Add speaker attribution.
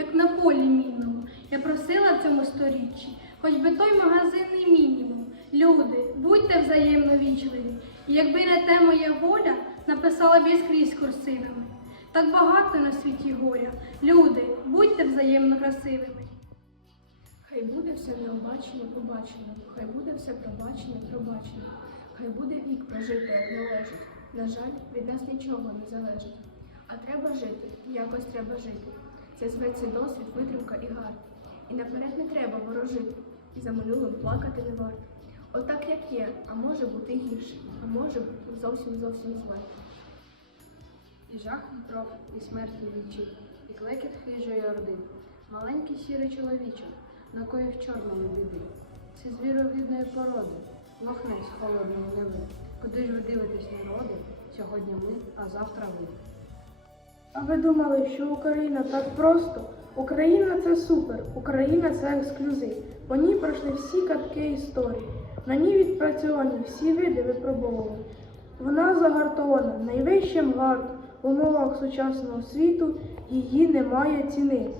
Speaker 1: як на полі мінному. Я просила в цьому сторіччі, хоч би той магазинний мінімум. Люди, будьте взаємно вічливі. І якби не те моя воля, написала б я скрізь курсивами. Так багато на світі горя. Люди, будьте взаємно красивими.
Speaker 2: Хай буде все необачення побачено, хай буде все пробачено пробачено, хай буде вік прожити, як належить. На жаль, від нас нічого не залежить. А треба жити, якось треба жити. Це зветься досвід, витримка і гард. І наперед не треба ворожити, і за минулим плакати не варто. Отак як є, а може бути гірше, а може бути зовсім зовсім зле.
Speaker 3: І жах кров, і смерть відчув, і клекіт хижої орди. Маленький сірий чоловічок, накоїв чорному біди. Це звіровідної породи, лохнець холодної неви. Куди ж ви дивитесь, народи? Сьогодні ми, а завтра ви.
Speaker 4: А ви думали, що Україна так просто? Україна це супер, Україна це ексклюзив. По ній пройшли всі катки історії. На ній відпрацьовані всі види випробовані. Вона загартована найвищим гартом в умовах сучасного світу, її немає ціни.